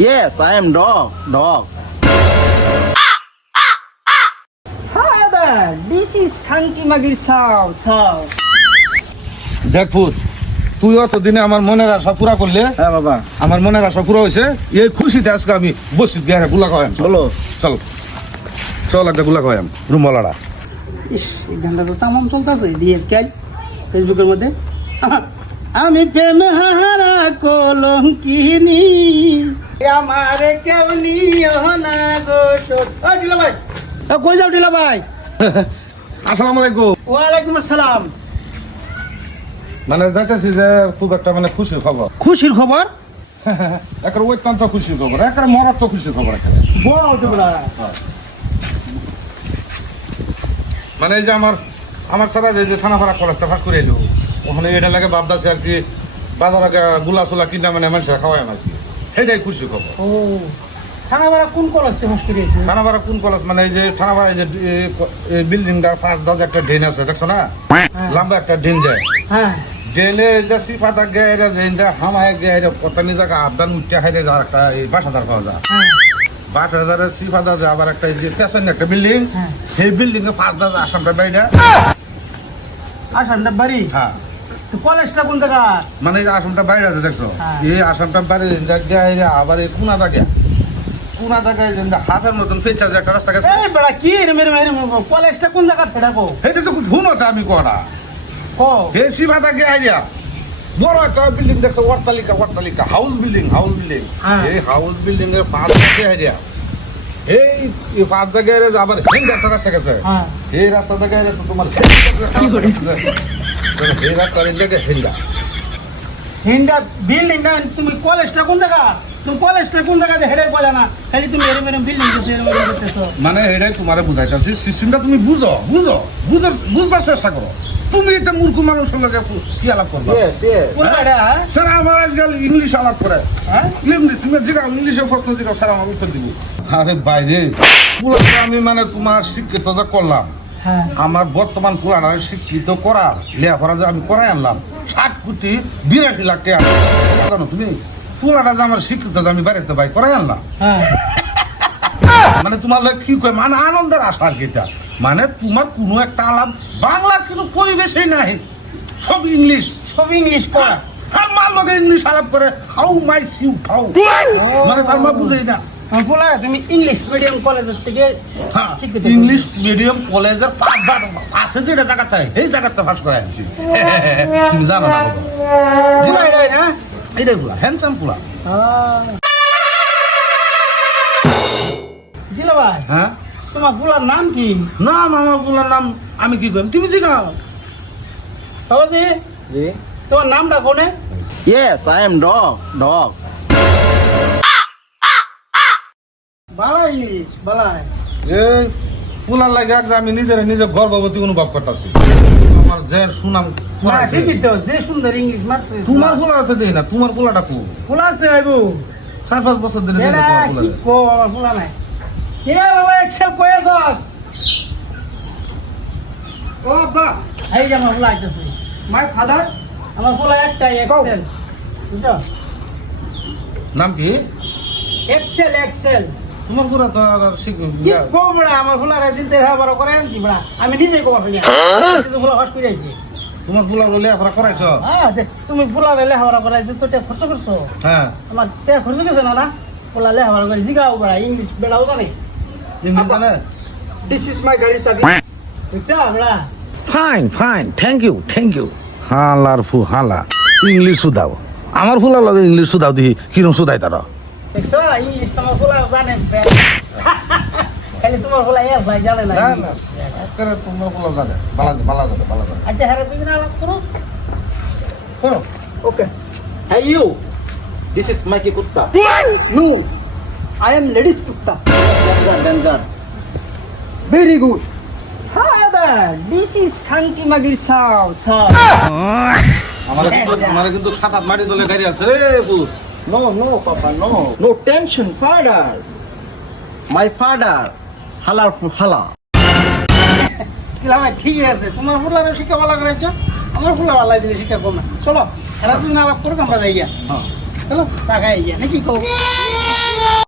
Yes, I am dog. Dog. Father, this is Kanki Magir sound. দেখ পুত, তুই অতদিনে আমার মনের আশা পুরা করলে। হ্যাঁ বাবা, আমার মনের আশা পুরা হয়েছে। এই খুশিতে আজকে আমি বসি বিহারে গুলা খাওয়াম। বলো। চল চল একটা গুলা খাওয়াম রুমওয়ালারা। ইস, এই গানটা তো তামাম চলতেছে ডিএসকে ফেসবুকের মধ্যে। আমি প্রেম হারা কলঙ্কিনী, আমারে কেউ নিও না গো। ও ডিলা ভাই, কই যাও ডিলা ভাই? আসসালামু আলাইকুম। ওয়ালাইকুম আসসালাম। মানে যাইতেছি যে খুব একটা মানে খুশির খবর। খুশির খবর? একটা অত্যন্ত খুশির খবর, একটা মরাত্মক খুশির খবর। বল তোমরা। মানে এই যে আমার সারা যে থানাপাড়া কলেজটা ফাঁস করে এলো, ওখানে এটা লাগে ভাবতেছে আর কি বাজার আগে গুলা চুলা কিনা মানে মানুষের খাওয়ায় আর কি, সেটাই খুশির খবর। ও, থানাপাড়া কোন কলেজ পাস করিয়েছে? থানাপাড়া কোন কলেজ মানে এই যে থানাপাড়া যে বিল্ডিংটার পাঁচ দাজ একটা ড্রেন আছে, দেখছো না? লম্বা একটা ড্রেন যায়। হ্যাঁ, ড্রেনে এটা সিফাতা গেরা যে হামায় গেরা কত জায়গা আবদান উঠতে হাইরে যাওয়ার একটা এই 5,000 পাওয়া যায়। হ্যাঁ, 5,000 সিফাতা যায় আবার একটা এই যে পেছনে একটা বিল্ডিং, হ্যাঁ। সেই বিল্ডিং এ 5 দাজ আসামটা বাইরে। আসামটা বাড়ি? হ্যাঁ, তো কলেজটা কোন জায়গা? মানে এই আসামটা বাইরে আছে, দেখছো? হ্যাঁ। এই আসামটা বাইরে গেরা আবার এই কোনা জায়গায় যে হাতের মতন পেঁচা যে একটা রাস্তা গেছে। এই বেড়া কি রে মেরে মেরে কলেজটা কোন জায়গা ফেরাবো? এটা তো ধুনতে আমি করা কো এই সিফাতা গেরা বড় একটা বিল্ডিং দেখছো, অট্টালিকা হাউস বিল্ডিং। হ্যাঁ। এই হাউস বিল্ডিং এর 5 জায়গা এই 5 জায়গায় আবার হিন্দা একটা রাস্তা গেছে। হ্যাঁ। এই রাস্তাটা গেলে তো তোমার এই রাস্তার জায়গা হিন্দা হিন্ডা বিল্ডিং না, তুমি কলেজটা কোন জায়গা? তুমি কলেজটা কোন জায়গাতে হেডে বলে না, খালি তুমি এরম এরম বিল্ডিং গেছো। মানে এটাই তোমারে বুঝাইতেছি, সিস্টেমটা তুমি বুঝবার চেষ্টা করো। তুমি এটা মূর্খ মানুষের লগে কি আলাপ করবে? কোনটা? স্যার আমার আজকাল ইংলিশ আলাপ করে। হ্যাঁ, তুমি জিগাও ইংলিশে প্রশ্ন জিগাও, স্যার আমার উত্তর দিব। আরে বাইরে পুরো আমি মানে তোমার শিক্ষিত যা করলাম, হ্যাঁ। আমার বর্তমান পুরানা শিক্ষিত করার লেখাপড়া যে আমি করাই আনলাম 60,82,00,000 টাকা। জানো তুমি পুরাটা যে আমার শিক্ষিত যে আমি বাড়িতে ভাই করাই আনলাম, হ্যাঁ। মানে তোমার লাগে কি কয় মানে আনন্দের আশা আর কি। এটা মানে তোমার কোনো একটা আলাপ বাংলার কোনো পরিবেশই নাই, সব ইংলিশ। সব ইংলিশ পড়া। আর মার লগে ইংলিশ আলাপ করে হাউ মাই সিউ হাউ, মানে তার মা বুঝেই না। বলা তুমি ইংলিশ মিডিয়াম কলেজের থেকে হ্যাঁ, শিক্ষিত। ইংলিশ মিডিয়াম কলেজের পাশে যেটা জায়গাটায় এই জায়গাটা ফাঁস করে আনছি। তুমি জানো না খবর? পুরা এটাই না? এইটাই পুলা হ্যান্ডসাম পুলা। দিলা ভাই, হ্যাঁ, তোমার ফুলার নাম কি? নাম আমার পুলার নাম আমি কি করি তুমি জিগাও। বাবাজি, তোমার নামটা কোনে? Yes, I am dog. Dog. Bala English বালাই। এই পুলার লাগে যে আমি নিজে গর্ভবতী অনুভব করতেছি। আমার যে সুনাম না ঠিকই তো, যে সুন্দর ইংলিশ মারছে। তোমার পোলাটা তো দেই না, তোমার পোলাটা কো ফুলা আছে ভাইবু? 4-5 বছর ধরে দেই না এরা তোমার কি পোলাটা। কো, আমার ফুলা নাই। কিরে বাবা এক্সেল কয়েছস? ও বাবা, এই যে আমার ফুলা আইতাছে। মাই ফাদার, আমার ফুলা একটাই এক্সেল। বুঝছো? নাম কি এক্সেল। তোমার পোলা তো আর কি কো বড়া, আমার ফুলারে দিনতে বড় করে আনছি বড়া। আমি নিজে কবার ফেলি। তুই ফুলা হট করে আইছি। তোমার পোলা বলে লেখাপড়া করাইছ? হ্যাঁ, তুমি ফুলারে লেখাপড়া করাইছো তো টাকা খরচ করছো। হ্যাঁ, আমার টাকা খরচ গেছে না? ফুলা লেখাপড়া করে জিগাও বড়া, ইংলিশ বেড়াও জানে। ইংলিশ জানে? This is my গাড়ি চাবি। বুঝছো বড়া? ফাইন থ্যাংক ইউ হালার ফু হালা ইংলিশ সুদাও আমার ফুলার লগে ইংলিশ সুদাও দিহি কিরম সুদাই তার দেখছো ইংলিশ তোমার ফুলা জানে। খালি তোমার ফুলা এর ভাই জানে না। না না, একেবারে তোমার পোলা জানে, বালা জানে। আচ্ছা হ্যাঁ, তুমি না আলাপ করো। করো। Okay. Hey you. This is Mikey Kutta. No, I am ladies kutta. Danger. Very good. Father, this is Kanki Magir sound. আমার কিন্তু 7-8 মাটি দলে গাড়ি আছে রে পুত। No, Papa, no. No tension, father. My father. Halar for hala. ভাই ঠিক আছে, তোমার ফুলারে শিক্ষা ভালো করেছো, আমার ফুলা ভালো দিলে শিক্ষা কম না। চলো এরা তুমি আলাপ করো, আমরা যাই গিয়া। চলো চা খাই গিয়া নাকি কো?